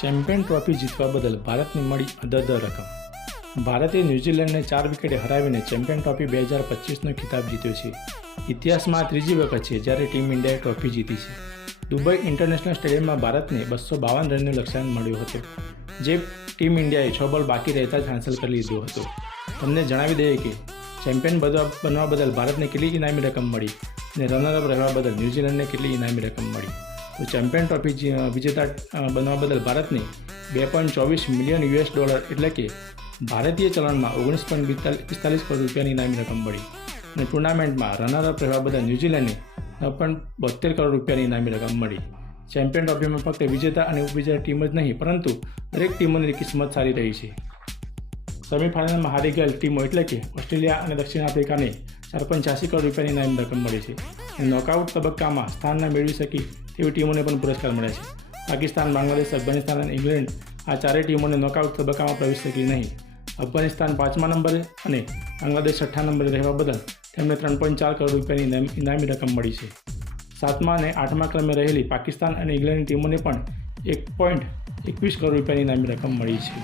Champion trophy જીતવા બદલ ભારતને મળી અદદ રકમ. ભારતે ન્યૂઝીલેન્ડને 4 વિકેટે હરાવીને ચેમ્પિયન ટ્રોફી 2025નો ખિતાબ જીત્યો છે. ઇતિહાસમાં આ ત્રીજી વખત છે જ્યારે ટીમ ઇન્ડિયાએ ટ્રોફી જીતી છે. દુબઈ ઇન્ટરનેશનલ સ્ટેડિયમમાં ભારતને 252 રનનો લક્ષ્યાંક મળ્યો હતો, જે ટીમ ઇન્ડિયાએ 6 બોલ બાકી રહેતા જ હાંસલ કરી લીધો હતો. તમને જણાવી દઈએ કે ચેમ્પિયન બનવા બદલ ભારતને કેટલી ઇનામી રકમ મળી અને રનરઅપ રહેવા બદલ ન્યૂઝીલેન્ડને કેટલી ઇનામી રકમ મળી. તો ચેમ્પિયન ટ્રોફી વિજેતા બનવા બદલ ભારતને $2.24 મિલિયન એટલે કે ભારતીય ચલણમાં 19.45 કરોડ રૂપિયાની ઇનામી રકમ મળી અને ટુર્નામેન્ટમાં રનરઅપ રહેવા બદલ ન્યૂઝીલેન્ડને 9.72 કરોડ રૂપિયાની ઇનામી રકમ મળી. ચેમ્પિયન ટ્રોફીમાં ફક્ત વિજેતા અને ઉપવિજેતા ટીમ જ નહીં, પરંતુ દરેક ટીમોની કિસ્મત સારી રહી છે. સેમીફાઇનલમાં હારી ગયેલ ટીમો એટલે કે ઓસ્ટ્રેલિયા અને દક્ષિણ આફ્રિકાને 4.86 કરોડ રૂપિયાની ઇનામી રકમ મળી છે અને નોકઆઉટ તબક્કામાં સ્થાન ન મેળવી શકી તેવી ટીમોને પણ પુરસ્કાર મળે છે. પાકિસ્તાન, બાંગ્લાદેશ, અફઘાનિસ્તાન અને ઇંગ્લેન્ડ આ ચારેય ટીમોને નોકઆઉટ તબક્કામાં પ્રવેશ શકી નહીં. અફઘાનિસ્તાન 5મા નંબરે અને બાંગ્લાદેશ 6ઠ્ઠા નંબરે રહેવા બદલ તેમને 3.4 કરોડ રૂપિયાની ઇનામી રકમ મળી છે. 7મા અને 8મા ક્રમે રહેલી પાકિસ્તાન અને ઇંગ્લેન્ડની ટીમોને પણ 1.21 કરોડ રૂપિયાની ઇનામી રકમ મળી છે.